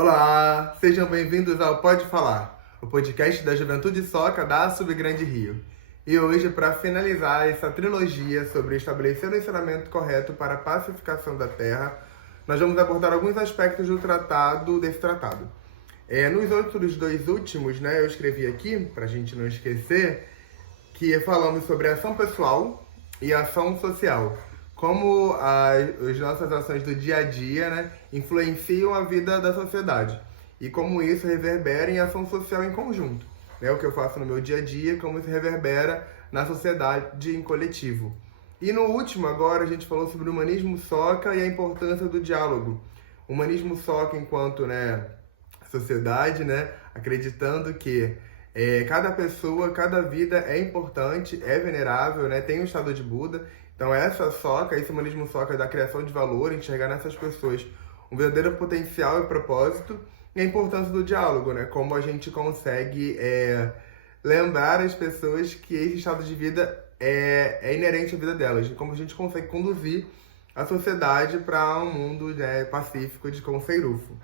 Olá, sejam bem-vindos ao Pode Falar, o podcast da Juventude Soca da Subgrande Rio. E hoje, para finalizar essa trilogia sobre estabelecer o ensinamento correto para a pacificação da terra, nós vamos abordar alguns aspectos desse tratado. Nos outros dois últimos, eu escrevi aqui, para a gente não esquecer, que falamos sobre ação pessoal e ação social. Como as nossas ações do dia a dia, influenciam a vida da sociedade. E como isso reverbera em ação social em conjunto. O que eu faço no meu dia a dia, como isso reverbera na sociedade em coletivo. E no último agora a gente falou sobre o humanismo soca e a importância do diálogo. O humanismo soca enquanto sociedade, acreditando que cada pessoa, cada vida é importante, é venerável, tem um estado de Buda. Então esse humanismo soca da criação de valor, enxergar nessas pessoas um verdadeiro potencial e propósito, e a importância do diálogo, como a gente consegue lembrar as pessoas que esse estado de vida é inerente à vida delas, e como a gente consegue conduzir a sociedade para um mundo pacífico de conceirufo.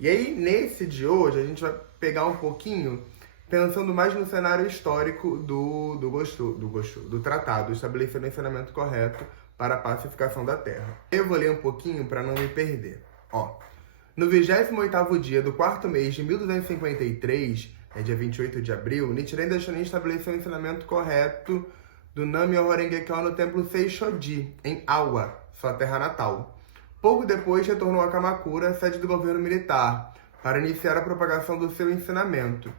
E aí, nesse de hoje, a gente vai pegar um pouquinho pensando mais no cenário histórico do tratado, estabelecendo o ensinamento correto para a pacificação da terra. Eu vou ler um pouquinho para não me perder. No 28º dia do quarto mês de 1253, dia 28 de abril, Nichiren Daishonin estabeleceu o ensinamento correto do Nammyo Renge-kyo no templo Seishoji, em Awa, sua terra natal. Pouco depois, retornou a Kamakura, sede do governo militar, para iniciar a propagação do seu ensinamento.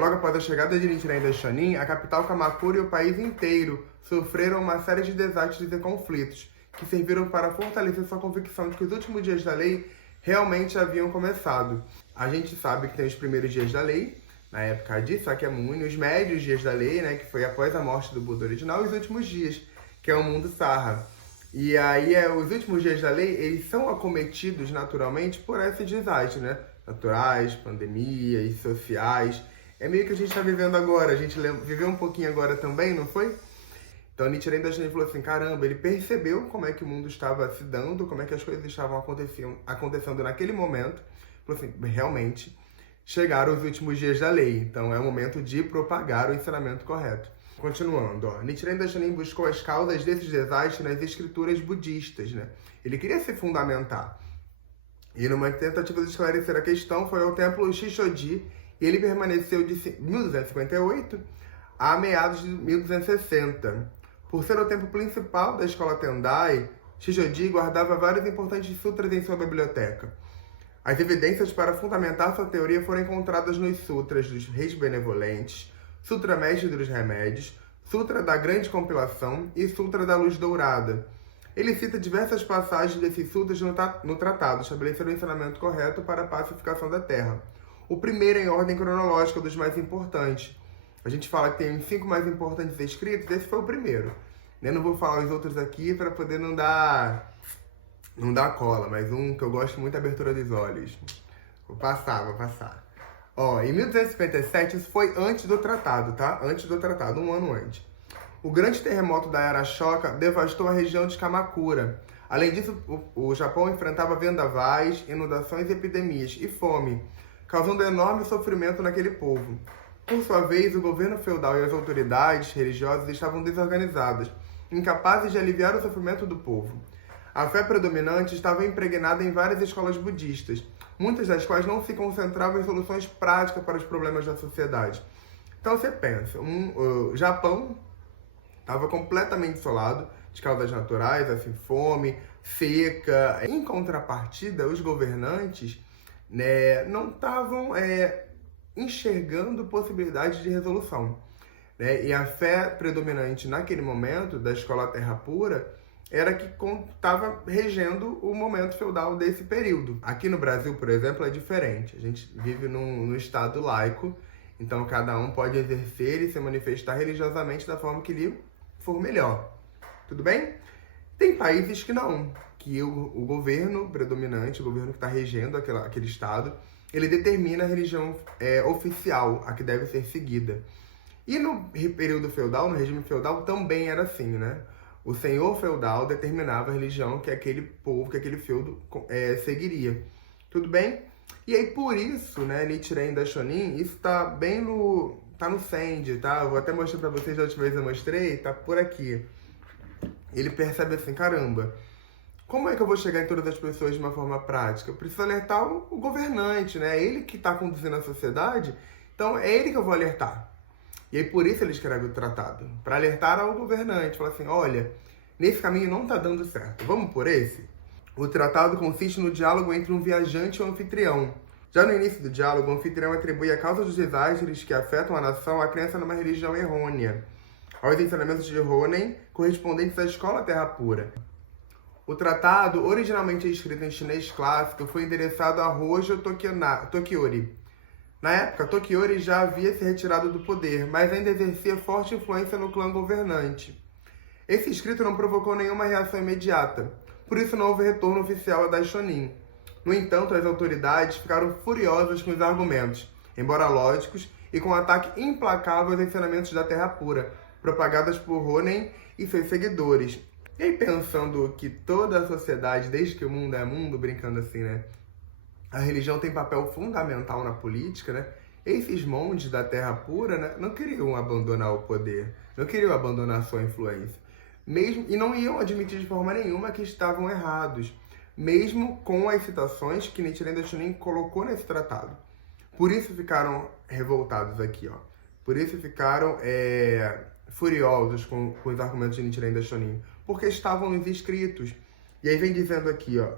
Logo após a chegada de Nichiren Daishonin, a capital Kamakura e o país inteiro sofreram uma série de desastres e conflitos, que serviram para fortalecer sua convicção de que os últimos dias da lei realmente haviam começado. A gente sabe que tem os primeiros dias da lei, na época de Sakyamuni, os médios dias da lei, que foi após a morte do Buda original, e os últimos dias, que é o mundo Sarra. E aí, os últimos dias da lei, eles são acometidos naturalmente por esses desastres, naturais, pandemias, sociais. É meio que a gente está vivendo agora, a gente viveu um pouquinho agora também, não foi? Então Nichiren Daishonin falou assim, caramba, ele percebeu como é que o mundo estava se dando, como é que as coisas estavam acontecendo naquele momento. Falou assim, realmente, chegaram os últimos dias da lei, então é o momento de propagar o ensinamento correto. Continuando, Nichiren Daishonin buscou as causas desses desastres nas escrituras budistas, Ele queria se fundamentar. E numa tentativa de esclarecer a questão, foi ao templo Shishoji, e ele permaneceu de 1258 a meados de 1260. Por ser o templo principal da escola Tendai, Shishoji guardava vários importantes sutras em sua biblioteca. As evidências para fundamentar sua teoria foram encontradas nos sutras dos Reis Benevolentes, Sutra Mestre dos Remédios, Sutra da Grande Compilação e Sutra da Luz Dourada. Ele cita diversas passagens desses sutras no tratado, estabelecendo o ensinamento correto para a pacificação da terra. O primeiro em ordem cronológica dos mais importantes. A gente fala que tem os 5 mais importantes escritos, esse foi o primeiro. Eu não vou falar os outros aqui para poder não dar cola, mas um que eu gosto muito é a abertura dos olhos. Vou passar. Em 1257, isso foi antes do tratado, tá? Antes do tratado, um ano antes. O grande terremoto da Era Shoka devastou a região de Kamakura. Além disso, o Japão enfrentava vendavais, inundações, epidemias e fome, causando enorme sofrimento naquele povo. Por sua vez, o governo feudal e as autoridades religiosas estavam desorganizadas, incapazes de aliviar o sofrimento do povo. A fé predominante estava impregnada em várias escolas budistas, muitas das quais não se concentravam em soluções práticas para os problemas da sociedade. Então você pensa, o Japão estava completamente isolado de causas naturais, assim, fome, seca. Em contrapartida, os governantes não estavam enxergando possibilidades de resolução. E a fé predominante naquele momento da escola Terra Pura era que estava regendo o momento feudal desse período. Aqui no Brasil, por exemplo, é diferente. A gente vive num estado laico, então cada um pode exercer e se manifestar religiosamente da forma que lhe for melhor. Tudo bem? Tem países que não, que o governo predominante, o governo que está regendo aquele estado, ele determina a religião oficial, a que deve ser seguida. E no período feudal, no regime feudal, também era assim, O senhor feudal determinava a religião que aquele povo, que aquele feudo seguiria. Tudo bem? E aí, por isso, né, Nichiren Daishonin, isso tá bem no... tá no Send, tá? Eu vou até mostrar pra vocês, da última vez eu mostrei, tá por aqui. Ele percebe assim, caramba, como é que eu vou chegar em todas as pessoas de uma forma prática? Eu preciso alertar o governante, né? É ele que tá conduzindo a sociedade, então é ele que eu vou alertar. E aí, por isso ele escreve o tratado, para alertar ao governante, falar assim, olha, nesse caminho não tá dando certo, vamos por esse? O tratado consiste no diálogo entre um viajante e um anfitrião. Já no início do diálogo, o anfitrião atribui a causa dos desastres que afetam a nação à crença numa religião errônea, aos ensinamentos de Honen, correspondentes à Escola Terra Pura. O tratado, originalmente escrito em chinês clássico, foi endereçado a Hojo Tokiori. Na época, Tokiori já havia se retirado do poder, mas ainda exercia forte influência no clã governante. Esse escrito não provocou nenhuma reação imediata, por isso não houve retorno oficial a Daishonin. No entanto, as autoridades ficaram furiosas com os argumentos, embora lógicos, e com o ataque implacável aos ensinamentos da Terra Pura, propagados por Honen e seus seguidores. E aí, pensando que toda a sociedade, desde que o mundo é mundo, brincando assim, né? A religião tem papel fundamental na política, né? Esses monges da Terra Pura, né, não queriam abandonar o poder, não queriam abandonar sua influência. E não iam admitir de forma nenhuma que estavam errados, mesmo com as citações que Nichiren Daishonin colocou nesse tratado. Por isso ficaram revoltados aqui, ó. Por isso ficaram furiosos com os argumentos de Nichiren Daishonin, porque estavam nos escritos. E aí vem dizendo aqui, ó,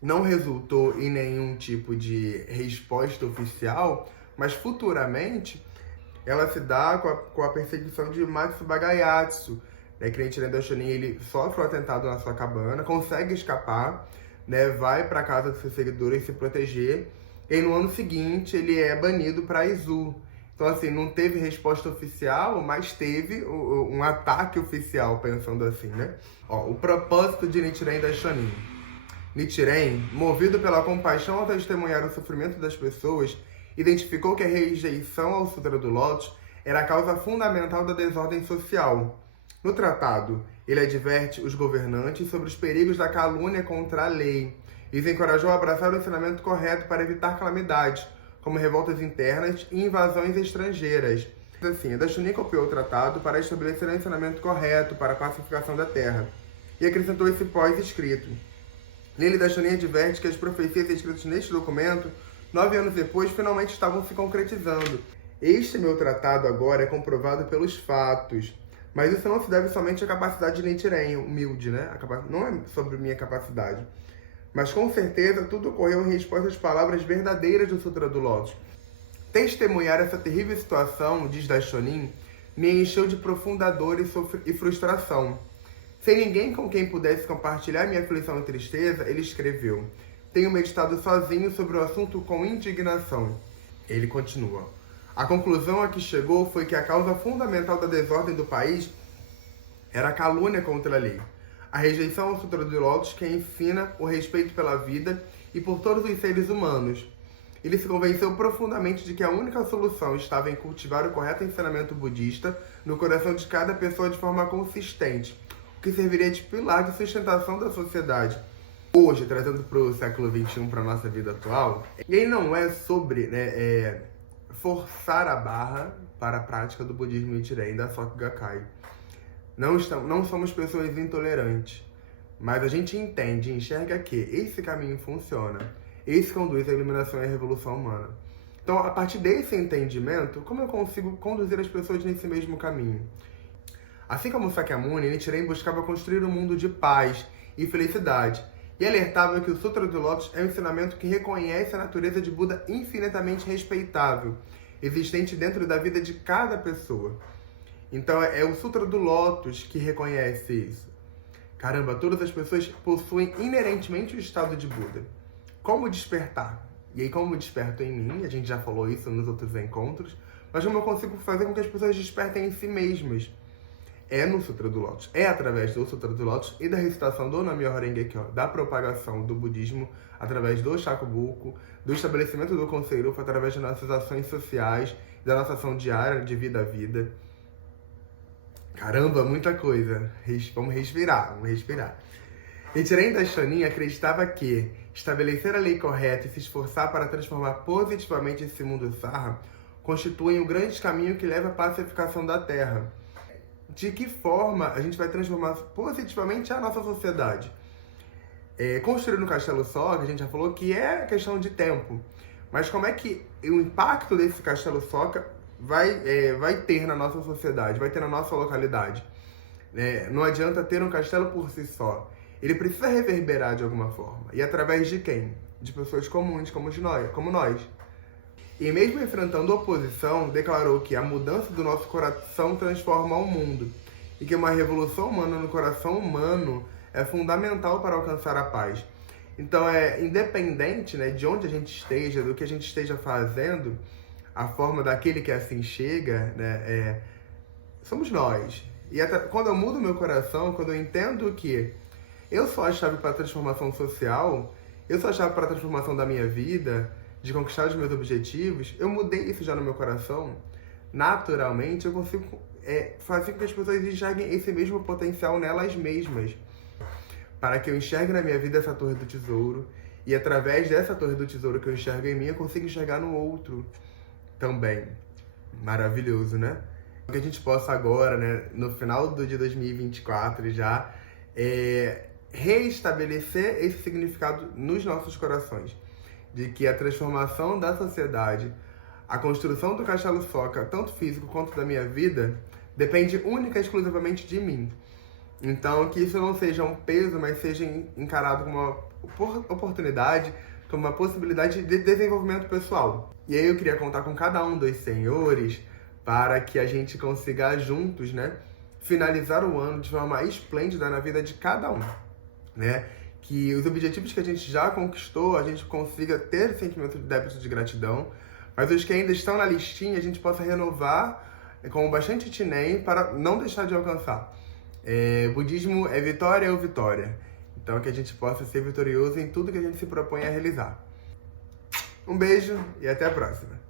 não resultou em nenhum tipo de resposta oficial, mas futuramente ela se dá com a perseguição de Matsu Bagayatsu, né, que Nichiren Daishonin, ele sofre um atentado na sua cabana, consegue escapar, né, vai para casa dos seus seguidores se proteger, e no ano seguinte ele é banido para Izu. Então, assim, não teve resposta oficial, mas teve um ataque oficial, pensando assim, né? Ó, o propósito de Nichiren Daishonin. Nichiren, movido pela compaixão ao testemunhar o sofrimento das pessoas, identificou que a rejeição ao Sutra do Lótus era a causa fundamental da desordem social. No tratado, ele adverte os governantes sobre os perigos da calúnia contra a lei e os encorajou a abraçar o ensinamento correto para evitar calamidades, como revoltas internas e invasões estrangeiras. Assim, Daishonin copiou o tratado para estabelecer o ensinamento correto para a pacificação da terra e acrescentou esse pós-escrito. Nele, Daishonin adverte que as profecias escritas neste documento, 9 anos depois, finalmente estavam se concretizando. Este meu tratado agora é comprovado pelos fatos, mas isso não se deve somente à capacidade de Nichiren, humilde, né? Não é sobre minha capacidade. Mas com certeza tudo ocorreu em resposta às palavras verdadeiras do Sutra do Lótus. Testemunhar essa terrível situação, diz Daishonin, me encheu de profunda dor e frustração. Sem ninguém com quem pudesse compartilhar minha aflição e tristeza, ele escreveu: tenho meditado sozinho sobre o assunto com indignação. Ele continua: a conclusão a que chegou foi que a causa fundamental da desordem do país era a calúnia contra a lei. A rejeição ao Sutra do Lótus, que ensina o respeito pela vida e por todos os seres humanos. Ele se convenceu profundamente de que a única solução estava em cultivar o correto ensinamento budista no coração de cada pessoa de forma consistente, o que serviria de pilar de sustentação da sociedade. Hoje, trazendo para o século XXI, para a nossa vida atual, ele não é sobre forçar a barra para a prática do budismo Nichiren da Soka Gakkai. Não somos pessoas intolerantes, mas a gente entende e enxerga que esse caminho funciona, esse conduz à iluminação e à revolução humana. Então, a partir desse entendimento, como eu consigo conduzir as pessoas nesse mesmo caminho? Assim como Sakyamuni, Nichiren buscava construir um mundo de paz e felicidade, e alertava que o Sutra do Lótus é um ensinamento que reconhece a natureza de Buda infinitamente respeitável, existente dentro da vida de cada pessoa. Então é o Sutra do Lótus que reconhece isso. Caramba, todas as pessoas possuem inerentemente o estado de Buda. Como despertar? E aí, como desperto em mim, a gente já falou isso nos outros encontros, mas como eu consigo fazer com que as pessoas despertem em si mesmas? É no Sutra do Lótus, é através do Sutra do Lótus e da recitação do Nam-myoho Renge-kyo, da propagação do budismo através do Shakubuku, do estabelecimento do Konsei-rufu através de nossas ações sociais, da nossa ação diária de vida a vida. Caramba, muita coisa. Vamos respirar. Nichiren Daishonin acreditava que, estabelecer a lei correta e se esforçar para transformar positivamente esse mundo sarra constituem um grande caminho que leva à pacificação da Terra. De que forma a gente vai transformar positivamente a nossa sociedade? Construir um castelo só, que a gente já falou que é questão de tempo. Mas como é que o impacto desse castelo soca vai ter na nossa sociedade, vai ter na nossa localidade? Não adianta ter um castelo por si só. Ele precisa reverberar de alguma forma. E através de quem? De pessoas comuns como nós. E mesmo enfrentando oposição, declarou que a mudança do nosso coração transforma o mundo. E que uma revolução humana no coração humano é fundamental para alcançar a paz. Então, independente, né, de onde a gente esteja, do que a gente esteja fazendo, a forma daquele que assim chega, né, somos nós. E até quando eu mudo meu coração, quando eu entendo que eu sou a chave para a transformação social, eu sou a chave para a transformação da minha vida, de conquistar os meus objetivos, eu mudei isso já no meu coração, naturalmente eu consigo fazer com que as pessoas enxerguem esse mesmo potencial nelas mesmas. Para que eu enxergue na minha vida essa torre do tesouro, e através dessa torre do tesouro que eu enxergo em mim, eu consigo enxergar no outro também. Maravilhoso, né? Que a gente possa agora, né, no final do dia 2024 já, reestabelecer esse significado nos nossos corações. De que a transformação da sociedade, a construção do castelo soca, tanto físico quanto da minha vida, depende única e exclusivamente de mim. Então, que isso não seja um peso, mas seja encarado como uma oportunidade, como uma possibilidade de desenvolvimento pessoal. E aí eu queria contar com cada um dos senhores para que a gente consiga juntos, né, finalizar o ano de forma esplêndida na vida de cada um, né? Que os objetivos que a gente já conquistou, a gente consiga ter sentimento de débito de gratidão, mas os que ainda estão na listinha, a gente possa renovar com bastante tinem para não deixar de alcançar. Budismo é vitória ou vitória. Então que a gente possa ser vitorioso em tudo que a gente se propõe a realizar. Um beijo e até a próxima.